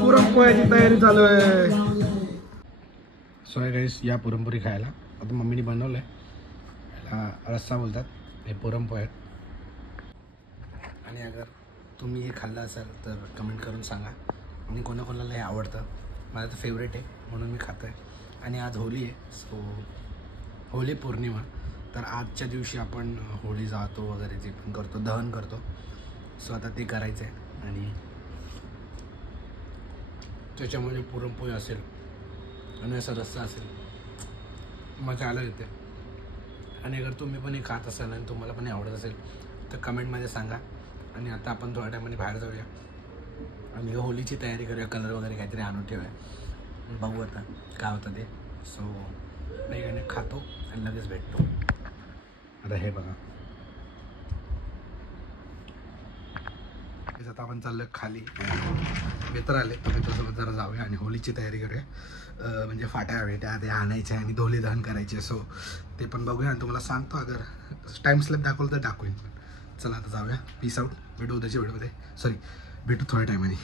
पुरणपोळ्याची तयारी चालू आहे. सो गाईस या पुरणपोळी खायला आता मम्मीने बनवलंय. याला रस्सा बोलतात. हे पुरणपोळ्या आणि अगर तुम्ही हे खाल्लं असाल तर कमेंट करून सांगा आणि कोणाकोणाला हे आवडतं. माझं तर फेवरेट आहे म्हणून मी खातो आहे. आणि आज होळी आहे. सो होळी पौर्णिमा तर आजच्या दिवशी आपण होळी जातो वगैरे जे पण करतो दहन करतो. सो आता ते करायचं आहे आणि त्याच्यामध्ये पुरणपोळी असेल आणि असा रस्सा असेल मजा आलं येते. आणि अगर तुम्ही पण हे खात असाल आणि तुम्हाला पण हे आवडत असेल तर कमेंटमध्ये सांगा. आणि आता आपण थोड्या टायमाने बाहेर जाऊया आणि होळीची तयारी करूया. कलर वगैरे काहीतरी आणून ठेवूया. बघू आता काय होतं ते. सो नाही खातो आणि लगेच भेटतो. आता हे बघा आता आपण चाललो खाली. मित्र आले तर मित्रासोबत जरा जाऊया आणि होळीची तयारी करूया. म्हणजे फाट्या वेट्या ते आणायच्या आणि धोली दहन करायचे. सो ते पण बघूया आणि तुम्हाला सांगतो. अगर टाईम स्लॅब दाखवलं तर दाखवेन. चला आता जाऊया. Peace out. भेटू उद्याच्या व्हिडिओमध्ये. सॉरी भेटू थोड्या टायमाने.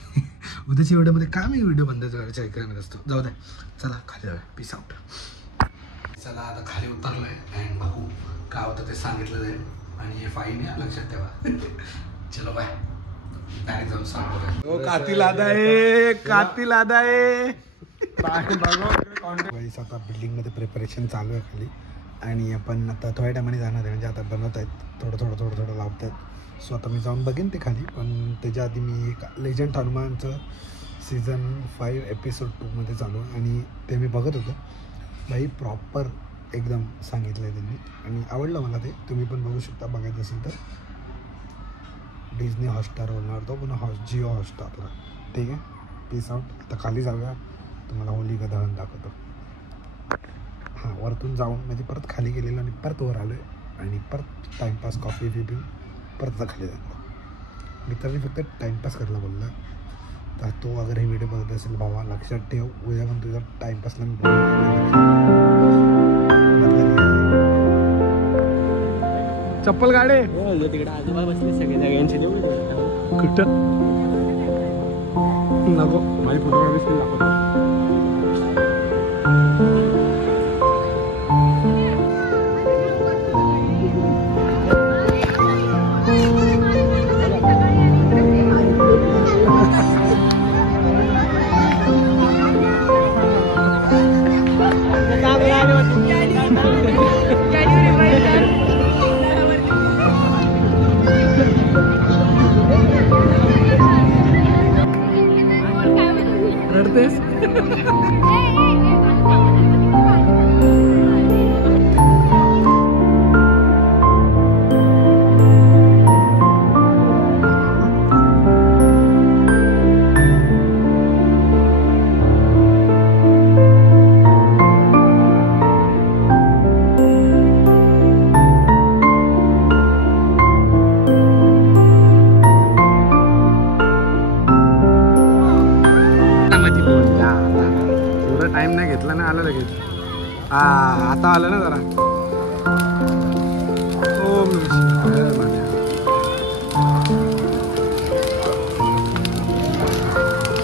उद्याच्या व्हिडिओमध्ये का मी व्हिडिओ बंद करायच्या ऐकायला असतो. जाऊ द्या. चला खाली जाऊया. Peace out. चला आता खाली उतरलो आहे अँड बघू काय होतं ते सांगितलं जाईल. आणि हे फाईन आहे लक्षात ठेवा. चलो बाय. डायरेक्ट जाऊन सांगतो. कातील आदा आहे. कातील आदा आहे. आता बिल्डिंगमध्ये प्रिपरेशन चालू आहे खाली आणि आपण आता थोड्या टायमाने जाणार आहे. म्हणजे आता बनवत आहेत. थोडं लावत आहेत. सो आता मी जाऊन बघेन ते खाली. पण त्याच्या आधी मी एक लेजंड हनुमानचं सीझन 5 एपिसोड 2 चालू आहे आणि ते मी बघत होतो. भाई प्रॉपर एकदम सांगितलं आहे त्यांनी आणि आवडलं मला ते. तुम्ही पण बघू शकता बघायचं असेल तर. डिझनी हॉटस्टार बोलणार तो पुन्हा जिओ हॉटस्टारला. ठीक आहे. Peace out. आता खाली जाऊया. तुम्हाला होळी का दहन दाखवतो. हां वरतून जाऊन म्हणजे परत खाली गेलेलो आणि परत वर आलो आहे आणि परत टाईमपास कॉफी पिऊन परत खाली जातो. मित्रांनी फक्त टाईमपास करायला बोलला. तर तो अगर हे व्हिडिओ बघत असेल भावा लक्षात ठेव. उद्या पण तुझा टाईमपासला मी चप्पल गाडे तिकडे आजोबा बसले सगळे सगळ्यांचे कुठं नको माझी फोटोग्राफी दाखवतो. रडतेस? टाइम नाही घेतला ना. आलं लगेच. आता आलं ना जरा.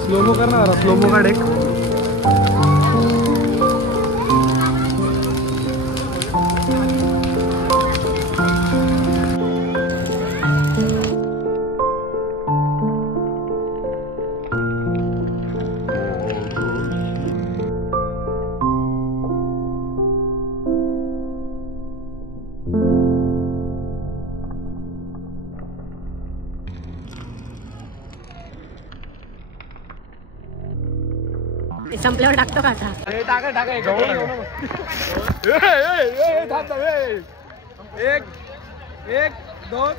स्लोमो कर ना जरा. स्लोमो काढ एक. संपल्यावर टाकतो का आता? एक एक दोन.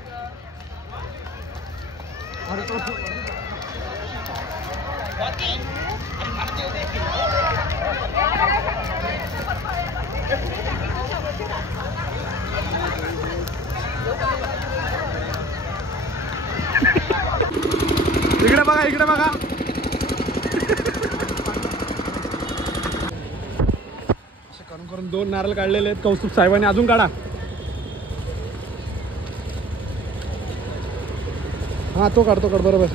इकडे बघा इकडे बघा. करून 2 नारळ काढलेले आहेत. कौस्तुभ साहेबांनी अजून काढा. हां तो काढ बरोबर.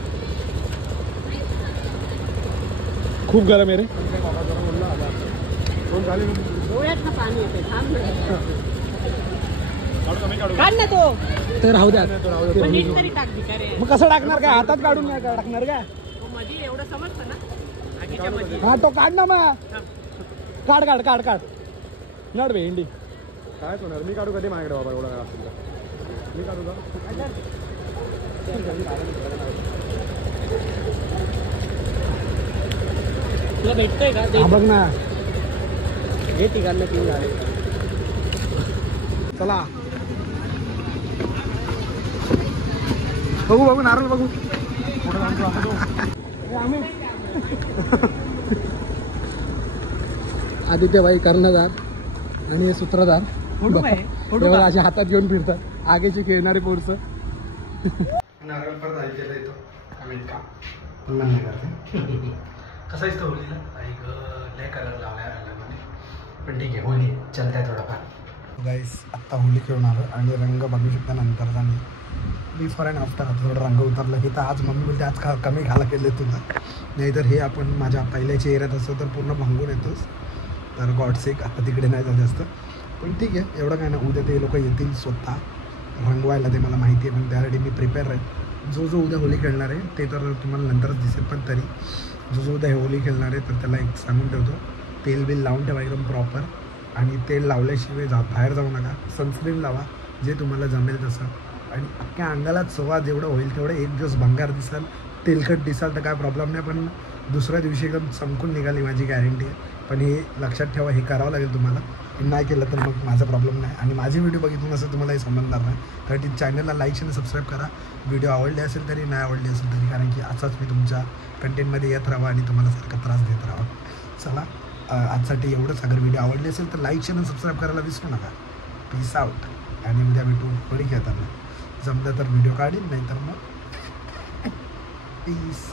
खूप गरम आहे रे. काढ ना तो. ते राहू द्या. पण नीट तरी टाक भिकारे. मग कसं टाकणार काय? हातात काढून नाही टाकणार काय? मध्ये एवढं समजतं ना आगीच्या मध्ये. हा तो काढ ना मग. काढ नड भेंडी काय होणार. मी काढू कधी माझ्याकडे बाबा एवढा काय असेल तर मी काढू का? तुला भेटतोय का? हा बघ ना. हे तिघांना 3 झाले. चला बघू नारळ बघू. आदित्य भाई कर्णधार आणि हे सूत्रधार बघा असे हातात घेऊन फिरतात आगेची खेळणारे पोरचं. नारळ परत आदित्यला येतो आम्ही का नाही करते. कसं आहे होलीला लय कलर लावलाय पण ठीक आहे होली चलताय थोडंफार. गाईस आत्ता होली खेळून आलो आणि रंग बघू शकता नंतरचा मी बिफोर अँड आफ्टर आता थोडं रंग उतरलं की तर आज मम्मी बोलते आज कमी घाला केले तुला. नाहीतर हे आपण माझ्या पहिल्याच्या एरियात असतो तर पूर्ण भंगून येतोच. तर गॉडसेक आता तिकडे नाही जात जास्त. पण ठीक आहे एवढं काय ना. उद्या ते लोक येतील स्वतः रंगवायला ते मला माहिती आहे. पण त्यासाठी मी प्रिपेअर आहे. जो उद्या होली खेळणार आहे ते तर तुम्हाला नंतरच दिसेल. पण तरी जो उद्या होली खेळणार आहे तर त्याला एक सांगून ठेवतो तेल बिल लावून ठेवा एकदम प्रॉपर. आणि तेल लावल्याशिवाय बाहेर जाऊ नका. सनस्क्रीन लावा जे तुम्हाला जमेल तसं. आणि अख्ख्या अंगाला चवा जेवढं होईल तेवढं एक दिवस भंगार दिसाल तेलकट दिसाल तर काय प्रॉब्लेम नाही. पण दुसऱ्या दिवशी एकदम चमकून निघाली माझी गॅरंटी आहे. पण हे लक्षात ठेवा हे करावं लागेल तुम्हाला. नाही केलं तर मग माझा प्रॉब्लेम नाही. आणि माझी व्हिडिओ बघितून असं तुम्हाला हे समजणार नाही. तर चॅनलला लाईक आणि सबस्क्राईब करा. व्हिडिओ आवडले असेल तरी नाही आवडली असेल तरी कारण की असाच मी तुमच्या कंटेंटमध्ये येत राहावा आणि तुम्हाला सारखा त्रास देत राहावा. चला आजसाठी एवढंच. अगर व्हिडिओ आवडली असेल तर लाईक आणि सबस्क्राईब करायला विसरू नका. Peace out. आणि उद्या भेटू होळी खेळताना. जमलं तर व्हिडिओ काढीन नाही तर मग पीस.